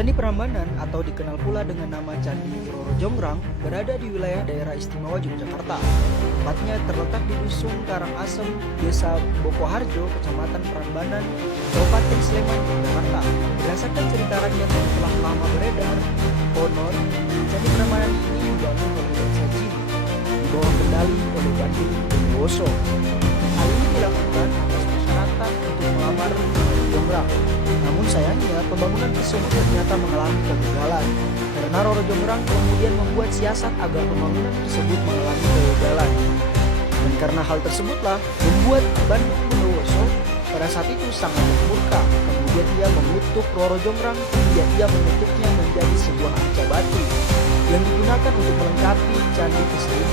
Candi Prambanan atau dikenal pula dengan nama Candi Roro Jonggrang berada di wilayah daerah istimewa Yogyakarta. Tempatnya terletak di Dusun Karangasem, Desa Bokoharjo, Kecamatan Prambanan, Kabupaten Sleman, Yogyakarta. Berdasarkan cerita rakyat yang telah lama beredar, konon Candi Prambanan ini dibangun oleh bangsa Jin di bawah kendali oleh Bandung Bondowoso. Hal ini dilakukan atas persyaratan untuk melamar Jonggrang. Namun sayangnya pembangunan tersebut ternyata mengalami kegagalan karena Roro Jonggrang kemudian membuat siasat agar pembangunan tersebut mengalami kegagalan. Dan karena hal tersebutlah membuat Bandung Bondowoso pada saat itu sangat murka. Kemudian ia mengutuk Roro Jonggrang hingga ia membentuknya menjadi sebuah arca batu yang digunakan untuk melengkapi candi tersebut.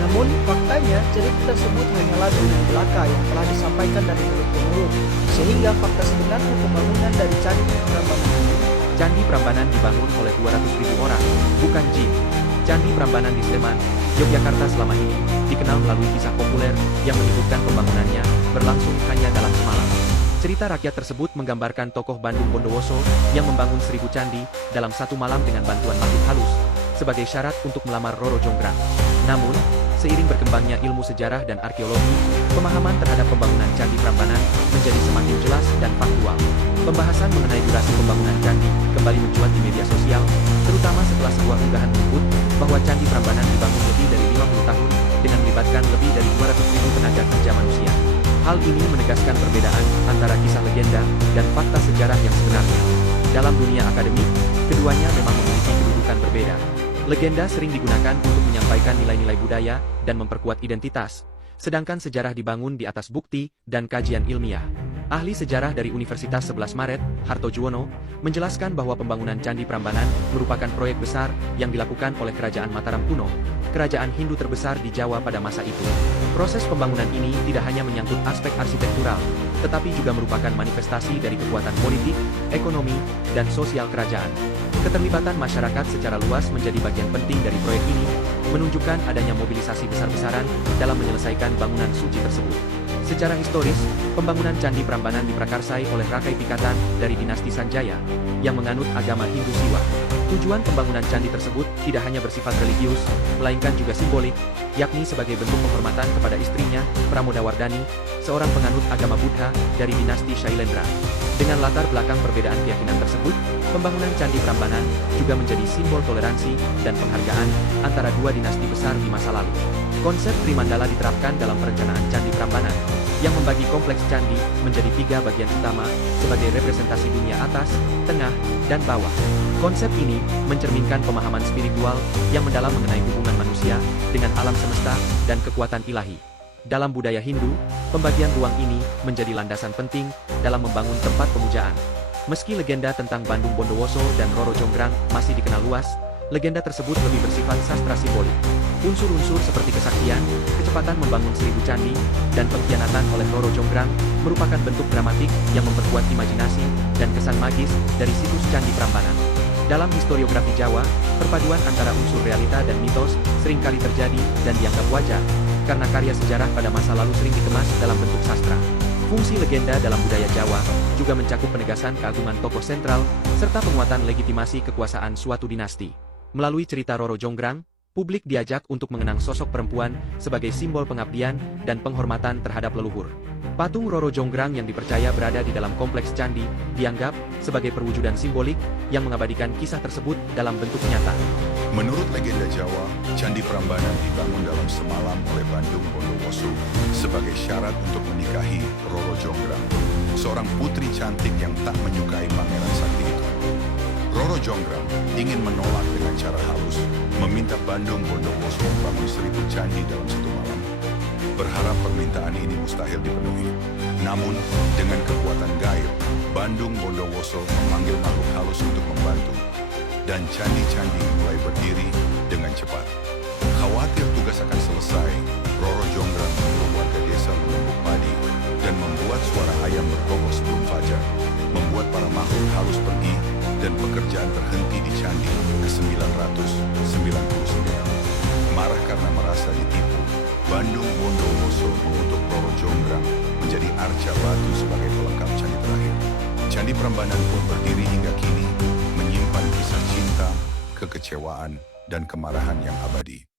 Namun faktanya cerita tersebut hanyalah dongeng belaka yang telah disampaikan dari mulut ke mulut, sehingga fakta sebenarnya pembangunan dari Candi Prambanan ini. Candi Prambanan dibangun oleh 200.000 orang, bukan jin. Candi Prambanan di Sleman, Yogyakarta selama ini dikenal melalui kisah populer yang menyebutkan pembangunannya berlangsung hanya dalam semalam. Cerita rakyat tersebut menggambarkan tokoh Bandung Bondowoso yang membangun 1000 candi dalam satu malam dengan bantuan makhluk halus sebagai syarat untuk melamar Roro Jonggrang. Namun, seiring berkembangnya ilmu sejarah dan arkeologi, pemahaman terhadap pembangunan Candi Prambanan menjadi semakin jelas dan faktual. Pembahasan mengenai durasi pembangunan candi kembali mencuat di media sosial, terutama setelah sebuah unggahan menyebut bahwa Candi Prambanan dibangun lebih dari 50 tahun dengan melibatkan lebih dari 200.000 tenaga kerja manusia. Hal ini menegaskan perbedaan antara kisah legenda dan fakta sejarah yang sebenarnya. Dalam dunia akademik, keduanya memang memiliki kedudukan berbeda. Legenda sering digunakan untuk menyampaikan nilai-nilai budaya dan memperkuat identitas, sedangkan sejarah dibangun di atas bukti dan kajian ilmiah. Ahli sejarah dari Universitas 11 Maret, Harto Juwono, menjelaskan bahwa pembangunan Candi Prambanan merupakan proyek besar yang dilakukan oleh Kerajaan Mataram kuno, kerajaan Hindu terbesar di Jawa pada masa itu. Proses pembangunan ini tidak hanya menyangkut aspek arsitektural, tetapi juga merupakan manifestasi dari kekuatan politik, ekonomi, dan sosial kerajaan. Keterlibatan masyarakat secara luas menjadi bagian penting dari proyek ini, menunjukkan adanya mobilisasi besar-besaran dalam menyelesaikan bangunan suci tersebut. Secara historis, pembangunan Candi Prambanan diprakarsai oleh Rakai Pikatan dari dinasti Sanjaya, yang menganut agama Hindu Siwa. Tujuan pembangunan candi tersebut tidak hanya bersifat religius, melainkan juga simbolik, yakni sebagai bentuk penghormatan kepada istrinya, Pramodawardhani, seorang penganut agama Buddha dari dinasti Shailendra. Dengan latar belakang perbedaan keyakinan tersebut, pembangunan Candi Prambanan juga menjadi simbol toleransi dan penghargaan antara dua dinasti besar di masa lalu. Konsep Trimandala diterapkan dalam perencanaan Candi Prambanan, yang membagi kompleks candi menjadi 3 bagian utama sebagai representasi dunia atas, tengah, dan bawah. Konsep ini mencerminkan pemahaman spiritual yang mendalam mengenai hubungan manusia dengan alam semesta dan kekuatan ilahi. Dalam budaya Hindu, pembagian ruang ini menjadi landasan penting dalam membangun tempat pemujaan. Meski legenda tentang Bandung Bondowoso dan Roro Jonggrang masih dikenal luas, legenda tersebut lebih bersifat sastra simbolik. Unsur-unsur seperti kesaktian, kecepatan membangun 1000 candi, dan pengkhianatan oleh Roro Jonggrang merupakan bentuk dramatik yang memperkuat imajinasi dan kesan magis dari situs Candi Prambanan. Dalam historiografi Jawa, perpaduan antara unsur realita dan mitos seringkali terjadi dan dianggap wajar, karena karya sejarah pada masa lalu sering dikemas dalam bentuk sastra. Fungsi legenda dalam budaya Jawa juga mencakup penegasan keagungan tokoh sentral, serta penguatan legitimasi kekuasaan suatu dinasti. Melalui cerita Roro Jonggrang, publik diajak untuk mengenang sosok perempuan sebagai simbol pengabdian dan penghormatan terhadap leluhur. Patung Roro Jonggrang yang dipercaya berada di dalam kompleks candi dianggap sebagai perwujudan simbolik yang mengabadikan kisah tersebut dalam bentuk nyata. Menurut legenda Jawa, Candi Prambanan dibangun dalam semalam oleh Bandung Bondowoso sebagai syarat untuk menikahi Roro Jonggrang, seorang putri cantik yang tak menyukai pangeran sakti itu. Roro Jonggrang ingin menolak dengan cara halus, meminta Bandung Bondowoso membangun 1000 candi dalam satu malam. Berharap permintaan ini mustahil dipenuhi. Namun, dengan kekuatan gaib, Bandung Bondowoso memanggil makhluk halus untuk membantu. Dan candi-candi mulai berdiri dengan cepat. Khawatir tugas akan selesai, Roro Jonggrang menyuruh warga desa menumbuk padi dan membuat suara ayam berkokok sebelum fajar, membuat para makhluk halus pergi dan pekerjaan terhenti di candi ke-999. Marah karena merasa ditipu, Bandung Bondowoso mengutuk Roro Jonggrang menjadi arca batu sebagai pelengkap candi terakhir. Candi Prambanan pun berdiri hingga kini, kekecewaan dan kemarahan yang abadi.